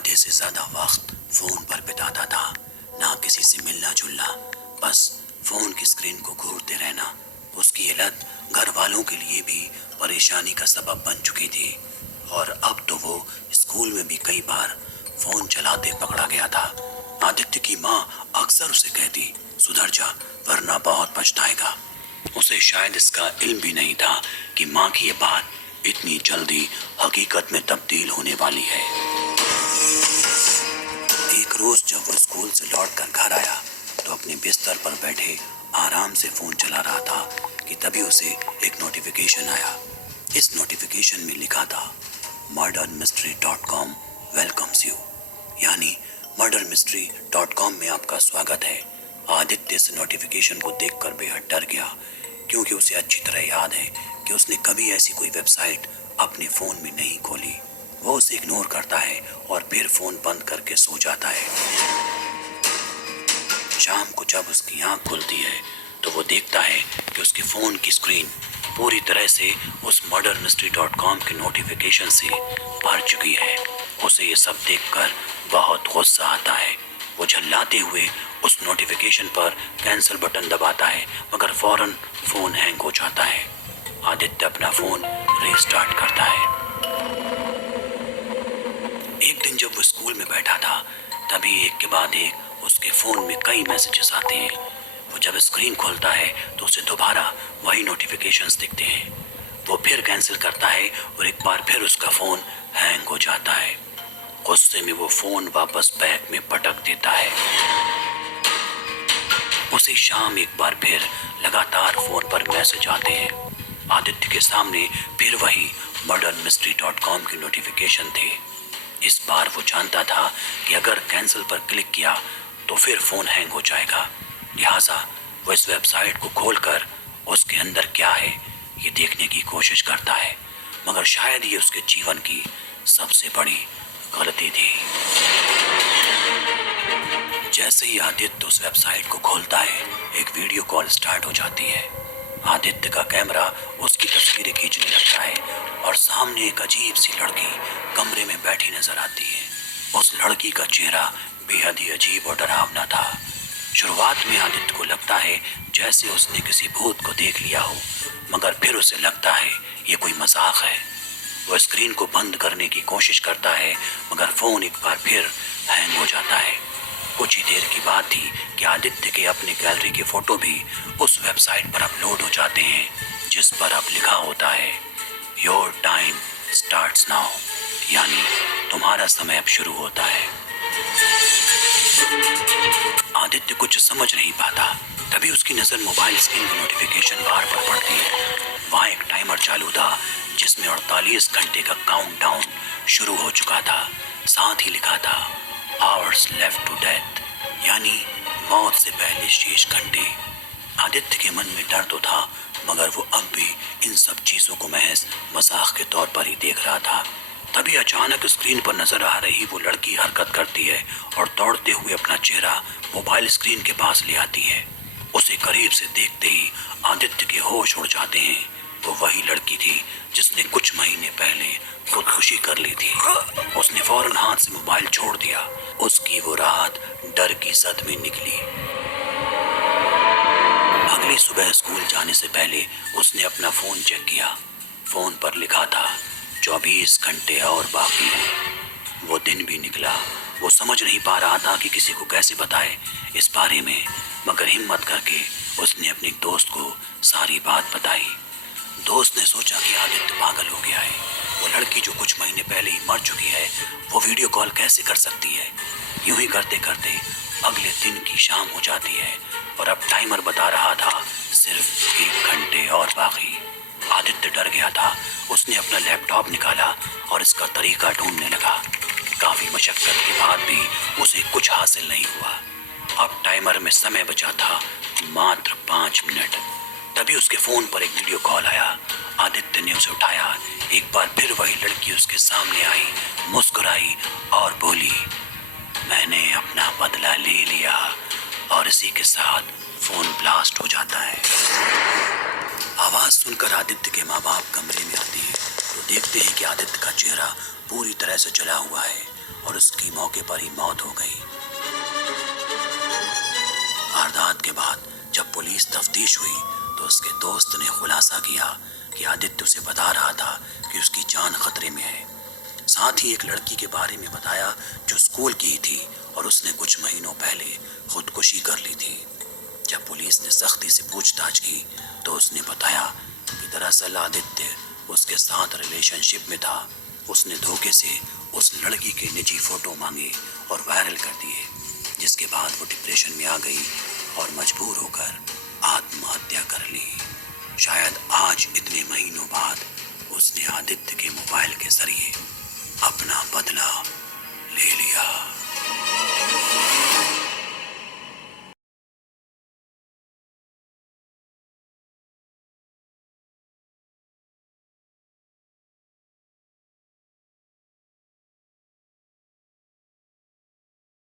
आधे से ज्यादा वक्त फोन पर बिताता था। ना किसी से मिलना जुलना, बस फोन की स्क्रीन को घूरते रहना। उसकी ये लत घर वालों के लिए भी परेशानी का सबब बन चुकी थी और अब तो वो स्कूल में भी कई बार फोन चलाते पकड़ा गया था। आदित्य की माँ अक्सर उसे कहती, सुधर जा वरना बहुत पछताएगा। उसे शायद इसका इल्म भी नहीं था कि माँ की ये बात इतनी जल्दी हकीकत में तब्दील होने वाली है। एक रोज जब वो स्कूल से लौटकर घर आया तो अपने बिस्तर पर बैठे आराम से फोन चला रहा था कि तभी उसे एक नोटिफिकेशन आया। इस नोटिफिकेशन में लिखा था, murdermystery.com वेलकम्स यू, यानी murdermystery.com में आपका स्वागत है। आदित्य इस नोटिफिकेशन को देखकर बेहद डर गया, क्योंकि उसे अच्छी तरह याद है कि उसने कभी ऐसी कोई वेबसाइट अपने फोन में नहीं खोली। वो उसे इग्नोर करता है और फिर फोन बंद करके सो जाता है। शाम को जब उसकी आंख खुलती है तो वो देखता है कि उसके फोन की स्क्रीन पूरी तरह से उस murdermystery.com के नोटिफिकेशन से भर चुकी है। उसे ये सब देखकर बहुत गुस्सा आता है। वो झल्लाते हुए उस नोटिफिकेशन पर कैंसिल बटन दबाता है, मगर फौरन फोन हैंग हो जाता है। आदित्य अपना फोन रीस्टार्ट करता है। एक दिन जब वो स्कूल में बैठा था तभी एक के बाद एक उसके फोन में कई मैसेजेस आते हैं। वो जब स्क्रीन खोलता है तो उसे दोबारा वही नोटिफिकेशंस दिखते हैं। वो फिर कैंसिल करता है और एक बार फिर उसका फोन हैंग हो जाता है। गुस्से में वो फोन वापस बैग में पटक देता है। उसी शाम एक बार फिर लगातार फोन पर मैसेज आते हैं। आदित्य के सामने फिर वही murdermystery.com की नोटिफिकेशन थे। इस बार वो जानता था कि अगर कैंसिल पर क्लिक किया तो फिर फोन हैंग हो जाएगा। लिहाजा वो इस वेबसाइट को खोलकर उसके अंदर क्या है ये देखने की कोशिश करता है, मगर शायद ये उसके जीवन की सबसे बड़ी गलती थी। जैसे ही आदित्य उस वेबसाइट को खोलता है, एक वीडियो कॉल स्टार्ट हो जाती है। आदित्य का कैमरा उसकी तस्वीरें खींचने लगता है और सामने एक अजीब सी लड़की कमरे में बैठी नजर आती है। उस लड़की का चेहरा बेहद ही अजीब और डरावना था। शुरुआत में आदित्य को लगता है जैसे उसने किसी भूत को देख लिया हो, मगर फिर उसे लगता है ये कोई मजाक है। वो स्क्रीन को बंद करने की कोशिश करता है, मगर फोन एक बार फिर हैंग हो जाता है। कुछ ही देर की बात थी कि आदित्य के अपने गैलरी के फोटो भी उस वेबसाइट पर अपलोड हो जाते हैं, जिस पर अब लिखा होता है, योर टाइम स्टार्ट्स नाउ, यानी तुम्हारा समय अब शुरू होता है। आदित्य कुछ समझ नहीं पाता, तभी उसकी नजर मोबाइल स्क्रीन की नोटिफिकेशन बार पर पड़ती है। वहाँ एक टाइमर चालू था जिसमें 48 घंटे का काउंटडाउन शुरू हो चुका था। साथ ही लिखा था, आवर्स लेफ्ट टू डेथ, यानी मौत से पहले शेष घंटे। आदित्य के मन में डर तो था, मगर वो अब भी इन सब चीजों को महज मजाक के तौर पर ही देख रहा था। तभी अचानक स्क्रीन पर नजर आ रही वो लड़की हरकत करती है और दौड़ते हुए अपना चेहरा मोबाइल स्क्रीन के पास ले आती है। उसे करीब से देखते ही आदित्य के होश उड़ जाते हैं। वो वही लड़की थी जिसने कुछ महीने पहले खुदकुशी कर ली थी। उसने फौरन हाथ से मोबाइल छोड़ दिया। उसकी वो रात डर की जद में निकली। अगली सुबह स्कूल जाने से पहले उसने अपना फोन चेक किया। फोन पर लिखा था, 24 घंटे और बाकी हैं। वो दिन भी निकला। वो समझ नहीं पा रहा था कि किसी को कैसे बताए इस बारे में, मगर हिम्मत करके उसने अपने दोस्त को सारी बात बताई। दोस्त ने सोचा कि आदित्य पागल हो गया है। वो लड़की जो कुछ महीने पहले ही मर चुकी है, वो वीडियो कॉल कैसे कर सकती है। यूं ही करते करते अगले दिन की शाम हो जाती है और अब टाइमर बता रहा था सिर्फ 1 घंटे और बाकी। आदित्य डर गया था। उसने अपना लैपटॉप निकाला और इसका तरीका ढूंढने लगा। काफी मशक्कत के बाद भी उसे कुछ हासिल नहीं हुआ। अब टाइमर में समय बचा था मात्र 5 मिनट। तभी उसके फोन पर एक वीडियो कॉल आया। आदित्य ने उसे उठाया। एक बार फिर वही लड़की उसके सामने आई, मुस्कुराई और बोली, मैंने अपना बदला ले लिया। और इसी के साथ फोन ब्लास्ट हो जाता है। आवाज सुनकर आदित्य के माँ बाप कमरे में आते हैं तो देखते हैं कि आदित्य का चेहरा पूरी तरह से जला हुआ है और उसकी मौके पर ही मौत हो गई। वारदात के बाद जब पुलिस तफ्तीश हुई तो उसके दोस्त ने खुलासा किया कि आदित्य उसे बता रहा था कि उसकी जान खतरे में है। साथ ही एक लड़की के बारे में बताया जो स्कूल की थी और उसने कुछ महीनों पहले खुदकुशी कर ली थी। जब पुलिस ने सख्ती से पूछताछ की तो उसने बताया कि दरअसल आदित्य उसके साथ रिलेशनशिप में था। उसने धोखे से उस लड़की के निजी फोटो मांगे और वायरल कर दिए, जिसके बाद वो डिप्रेशन में आ गई और मजबूर होकर आत्महत्या कर ली। शायद आज इतने महीनों बाद उसने आदित्य के मोबाइल के जरिए अपना बदला ले लिया।